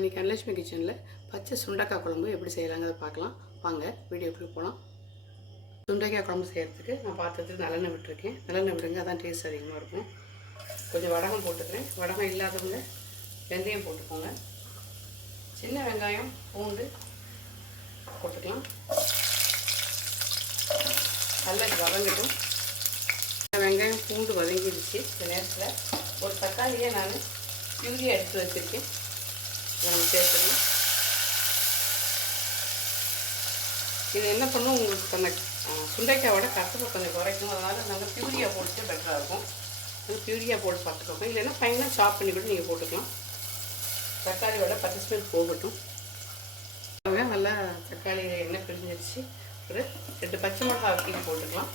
இன்றைக்கி அன்னலட்சுமி கிச்சனில் பச்சை சுண்டைக்காய் குழம்பு எப்படி செய்யலாங்கிறத பார்க்கலாம். வாங்க வீடியோக்குள்ளே போகலாம். சுண்டைக்காய் குழம்பு செய்கிறதுக்கு நான் பாத்திரத்துக்கு நல்லெண்ணெய் விட்டுருக்கேன். நல்லெண்ணெய் விடுங்க, அதான் டேஸ்ட் அதிகமாக இருக்கும். கொஞ்சம் வடகம் போட்டுக்கிறேன். வடகம் இல்லாதவங்க வெந்தயம் போட்டுக்கோங்க. சின்ன வெங்காயம் பூண்டு போட்டுக்கலாம். நல்லா வதங்கட்டும். வெங்காயம் பூண்டு வதங்கிடுச்சு. இந்த நேரத்தில் ஒரு தக்காளியை நான் யூரியா எடுத்து வச்சுருக்கேன். இதை நம்ம சேர்த்துக்கலாம். இது என்ன பண்ணும், உங்களுக்கு அந்த சுண்டைக்காயோட கசப்பை கொஞ்சம் குறைக்கும். அதனால் நாங்கள் பியூரியா போட்டு பெட்டராக இருக்கும். அது பியூரியா போட்டு பார்த்துக்கோங்க. இல்லைன்னா ஃபைனாக சாப் பண்ணி கூட நீங்கள் போட்டுக்கலாம். தக்காளியோட பச்சை ஸ்மெல் போகட்டும். நல்லா தக்காளி எண்ணெய் பிரிஞ்சிருச்சு. ஒரு 2 பச்சை மிளகாய் வதக்கி போட்டுக்கலாம்.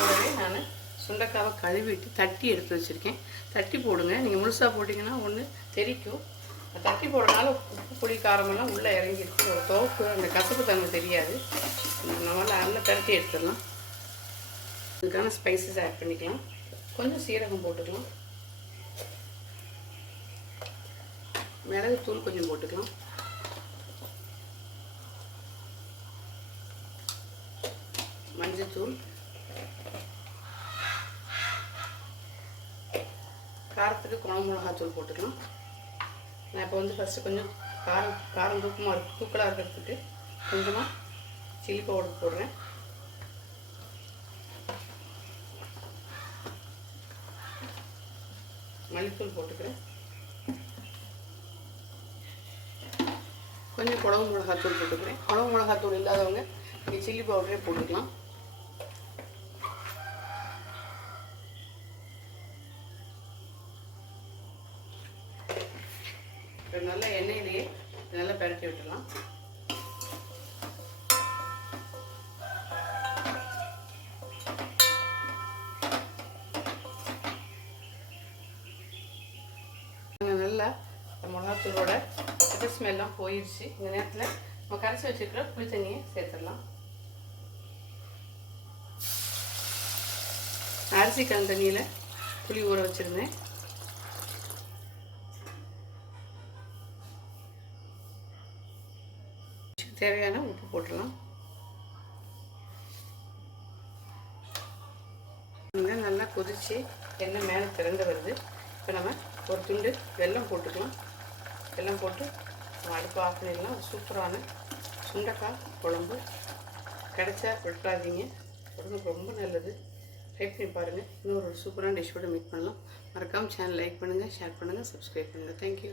கூடவே நான் சுண்டைக்காவை கழுவிட்டு தட்டி எடுத்து வச்சுருக்கேன். தட்டி போடுங்க. நீங்கள் முழுசாக போட்டிங்கன்னா ஒன்று தெரிக்கும். தட்டி போடுறதுனால உப்பு புளி காரமெல்லாம் உள்ளே இறங்கிடுச்சு. ஒரு துவப்பு அந்த கசப்பு தன்மை தெரியாது. நம்மளால் நல்லா பரட்டி எடுத்துடலாம். இதுக்கான ஸ்பைசஸ் ஆட் பண்ணிக்கலாம். கொஞ்சம் சீரகம் போட்டுக்கலாம். மிளகுத்தூள் கொஞ்சம் போட்டுக்கலாம். மஞ்சத்தூள், காரத்துக்கு குழம்பு மிளகாத்தூள் போட்டுக்கலாம். நான் இப்போ ஃபஸ்ட்டு கொஞ்சம் காரம் தூக்கலாக இருக்கிறதுக்கு கொஞ்சமாக சில்லி பவுடர் போடுறேன். மல்லித்தூள் போட்டுக்கிறேன். கொஞ்சம் குழம்பு மிளகாத்தூள் போட்டுக்கிறேன். குழம்பு மிளகாத்தூள் இல்லாதவங்க நீங்கள் சில்லி பவுடரே போட்டுக்கலாம். நல்லா எண்ணெயிலேயே நல்லா பரட்டி விட்டுடலாம். நல்லா மிளகாத்தூளோட பச்சை ஸ்மெல்லாம் போயிடுச்சு. இந்த நேரத்தில் நம்ம கரைச்சி வச்சுருக்கிற புளி தண்ணியை சேர்த்துடலாம். அரிசி கலந்த தண்ணியில் புளி ஊற வச்சுருந்தேன். தேவையான உப்பு போட்டுடலாம். நல்லா கொதிச்சு எண்ணெய் மேலே திறந்து வருது. இப்போ நம்ம ஒரு துண்டு வெல்லம் போட்டுக்கலாம். வெல்லம் போட்டு அடுப்பு ஆஃப் பண்ணிடலாம். சூப்பரான சுண்டைக்காய் குழம்பு கிடைச்சா விட்டுறாதீங்க. உடம்புக்கு ரொம்ப நல்லது. ட்ரை பண்ணி பாருங்கள். இன்னொரு சூப்பரான டிஷ்ஷோட மீட் பண்ணலாம். மறக்காமல் சேனல் லைக் பண்ணுங்கள், ஷேர் பண்ணுங்கள், சப்ஸ்கிரைப் பண்ணுங்கள். தேங்க்யூ.